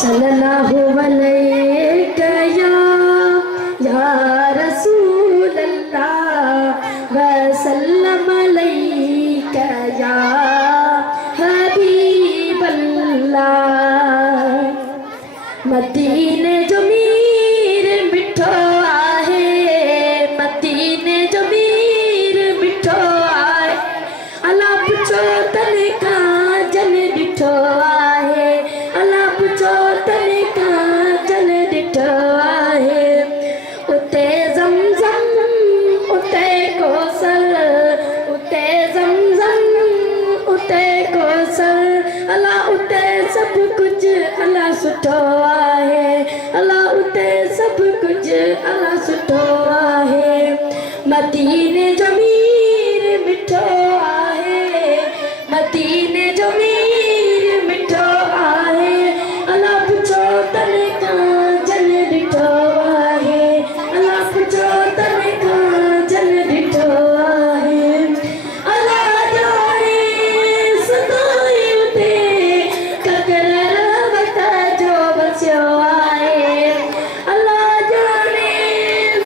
सल्लल्लाहु अलैहि या रसूल अल्लाह वसल्लम अलैका या हबीब अल्लाह मदीने जो मीर मिठो आहे मदीने जो मीर मिठो आहे अला पुछो तने का जन ॾिठो आहे अला पुछो तने का जन ॾिठो आहे उते ज़मज़म उते कौसर उते ज़मज़म उते कौसर अला उते सभु कुझु अला सुठो आहे अला उते सभु कुझु अला सुठो आहे मदीने जो